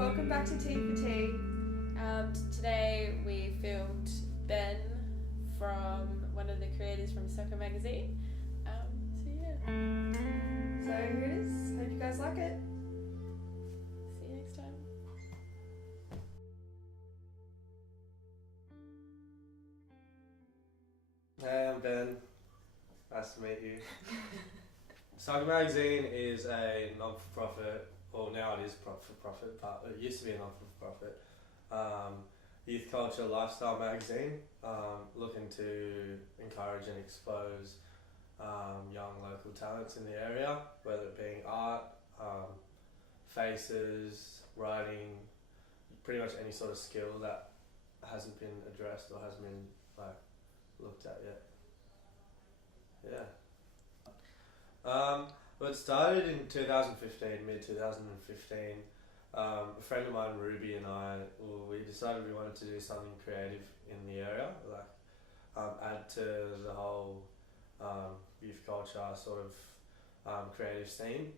welcome back to Tea for Tea. Today we filmed Ben from one of the creators from Soccer Magazine. So here it is. Hope you guys like it. See you next time. Hey, I'm Ben. Nice to meet you. Soccer Magazine is a non-for-profit, well now it is for-profit, but it used to be a non-for-profit, youth culture lifestyle magazine, looking to encourage and expose young local talents in the area, whether it being art, faces, writing, pretty much any sort of skill that hasn't been addressed or hasn't been looked at yet. Yeah. Well, it started in 2015, mid-2015. A friend of mine, Ruby, and we decided we wanted to do something creative in the area, add to the whole youth culture sort of creative scene.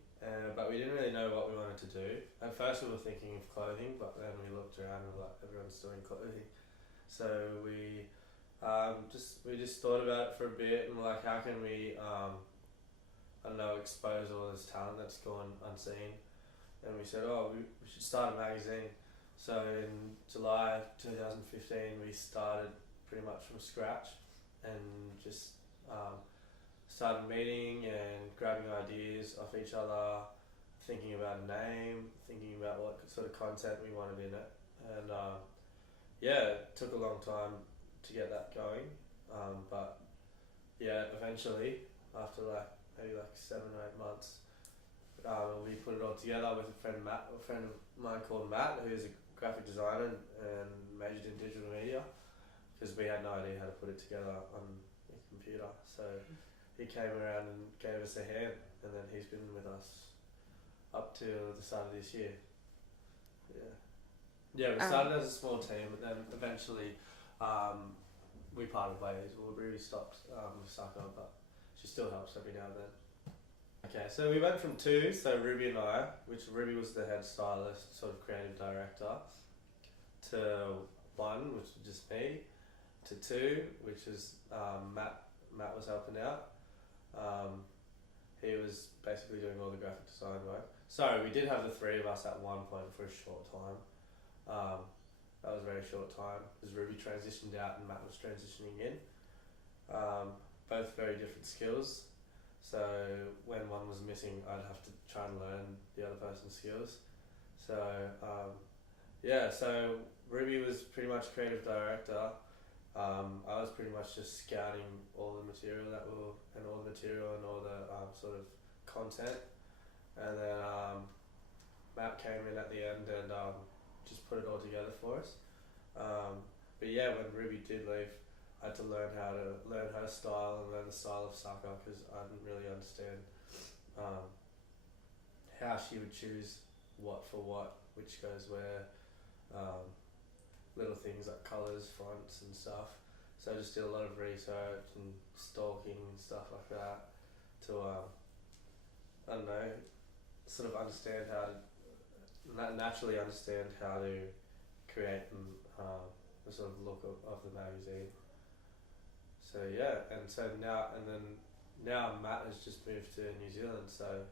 But we didn't really know what we wanted to do. At first we were thinking of clothing, but then we looked around and we were like, everyone's doing clothing. So we just thought about it for a bit and like, how can we expose all this talent that's gone unseen. And we said, we should start a magazine. So in July 2015 we started pretty much from scratch and just started meeting and grabbing ideas off each other, thinking about a name, thinking about what sort of content we wanted in it. And it took a long time to get that going, but eventually after maybe 7 or 8 months, we put it all together with a friend of mine called Matt, who's a graphic designer and majored in digital media, because we had no idea how to put it together on a computer. So he came around and gave us a hand, and then he's been with us up to the start of this year. We started as a small team, but then eventually we parted ways. Ruby stopped with soccer, but she still helps every now and then. Okay, so we went from 2, so Ruby and I, which Ruby was the head stylist, sort of creative director, to 1, which was just me, to 2, which is Matt was helping out. He was basically doing all the graphic design work. Sorry, we did have the 3 of us at one point for a short time. That was a very short time because Ruby transitioned out and Matt was transitioning in. Both very different skills. So when one was missing, I'd have to try and learn the other person's skills. So so Ruby was pretty much creative director. I was pretty much just scouting all the material and all the sort of content. And then Matt came in at the end and just put it all together for us. When Ruby did leave, I had to learn her style and learn the style of soccer, because I didn't really understand how she would choose what for what, which goes where, little things like colours, fonts and stuff. So I just did a lot of research and stalking and stuff like that to sort of understand how to naturally understand how to create the sort of look of the magazine. So now Matt has just moved to New Zealand, so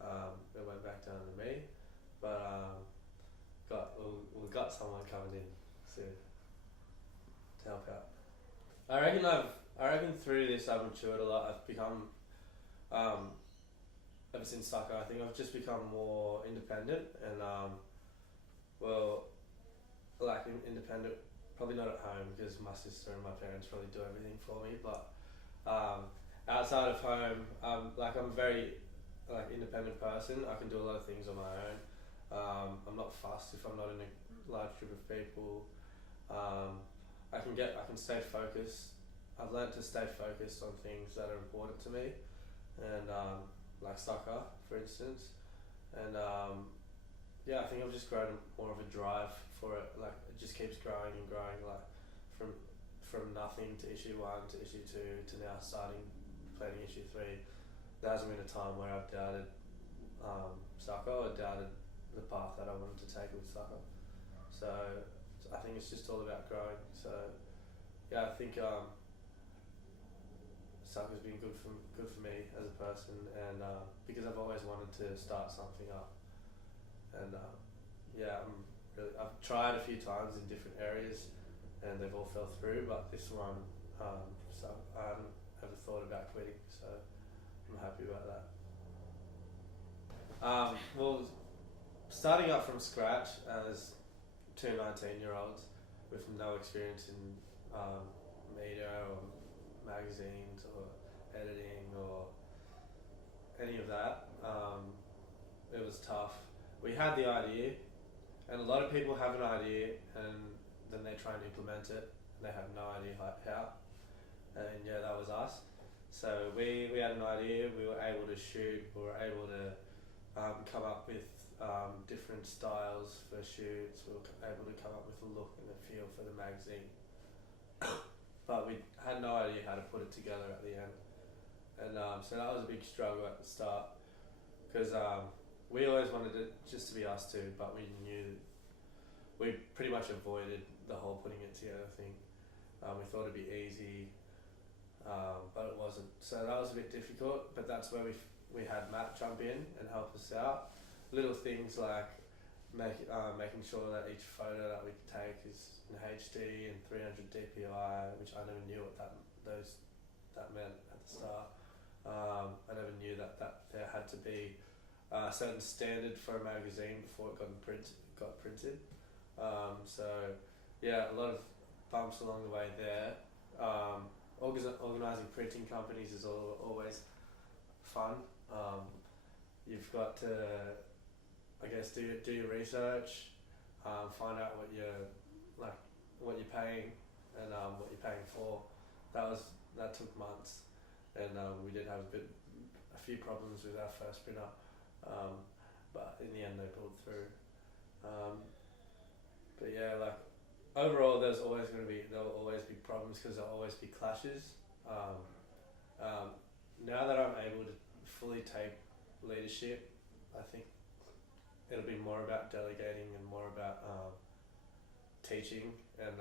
it went back down to me, but we got someone coming in soon to help out. I reckon through this I've matured a lot. I've become ever since soccer, I think I've just become more independent and independent. Probably not at home because my sister and my parents probably do everything for me, but outside of home, I'm a very independent person. I can do a lot of things on my own. I'm not fussed if I'm not in a large group of people. I can stay focused. I've learned to stay focused on things that are important to me, and like soccer, for instance. And I think I've just grown more of a drive for it. It just keeps growing and growing. From nothing to issue 1 to issue 2 to now starting planning issue 3. There hasn't been a time where I've doubted soccer or doubted the path that I wanted to take with soccer. So I think it's just all about growing. So yeah, I think soccer's been good for me as a person, and because I've always wanted to start something up, and yeah, I've tried a few times in different areas, and they've all fell through. But this one, so I haven't ever thought about quitting. So I'm happy about that. Well, starting up from scratch as two 19-year-olds with no experience in media or magazines or editing or any of that, it was tough. We had the idea, and a lot of people have an idea and then they try and implement it and they have no idea how. And yeah, that was us. So we had an idea, we were able to shoot, we were able to come up with different styles for shoots, we were able to come up with a look and a feel for the magazine. But we had no idea how to put it together at the end. And so that was a big struggle at the start, because we always wanted it just to be us two, but we pretty much avoided the whole putting it together thing. We thought it'd be easy, but it wasn't. So that was a bit difficult, but that's where we had Matt jump in and help us out. Little things like making sure that each photo that we take is in HD and 300 DPI, which I never knew what that meant at the start. I never knew that there had to be a certain standard for a magazine before it got printed. So yeah, a lot of bumps along the way there. Organising printing companies is always fun. You've got to, I guess, do your research, find out what you're paying and what you're paying for. That took months, and we did have a few problems with our first printer, but in the end they pulled through. But yeah, like overall, there'll always be problems because there'll always be clashes. Now that I'm able to fully take leadership, I think it'll be more about delegating and more about teaching and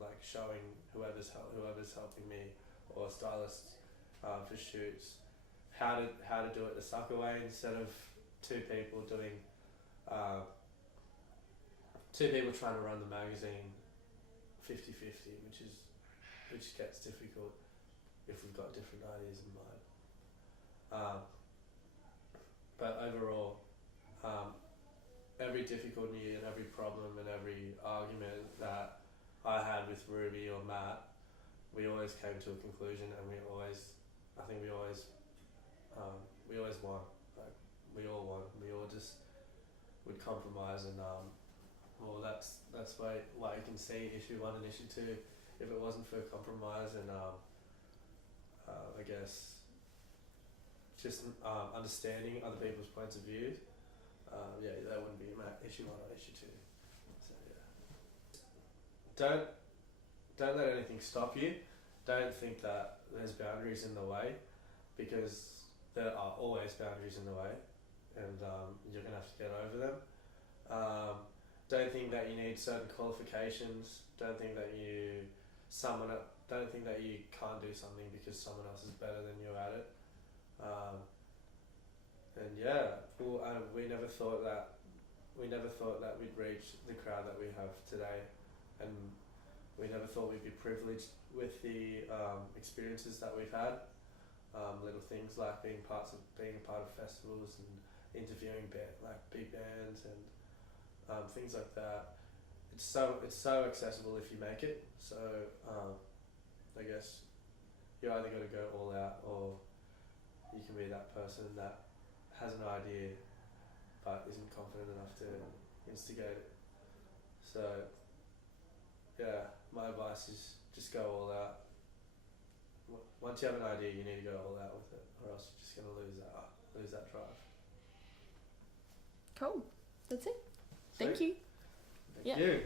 like showing whoever's helping me or stylists for shoots how to do it the soccer way instead of two people trying to run the magazine 50-50, which gets difficult if we've got different ideas in mind. But overall, every difficulty and every problem and every argument that I had with Ruby or Matt, we always came to a conclusion, and we always won. Like we all won. We all just would compromise, and well, that's why you can see issue 1 and issue 2. If it wasn't for compromise and I guess just understanding other people's points of view, yeah, that wouldn't be issue 1 or issue 2. So yeah, don't let anything stop you. Don't think that there's boundaries in the way, because there are always boundaries in the way, and you're gonna have to get over them. Don't think that you need certain qualifications. Don't think that you can't do something because someone else is better than you at it. And yeah, we never thought that we'd reach the crowd that we have today, and we never thought we'd be privileged with the experiences that we've had. Little things like being a part of festivals and interviewing big bands and things like that. It's so accessible if you make it. So I guess you either got to go all out, or you can be that person that has an idea but isn't confident enough to instigate it. So yeah, my advice is just go all out. Once you have an idea, you need to go all out with it, or else you're just going to lose that drive. Cool. That's it. Sweet. Thank you. Thank you.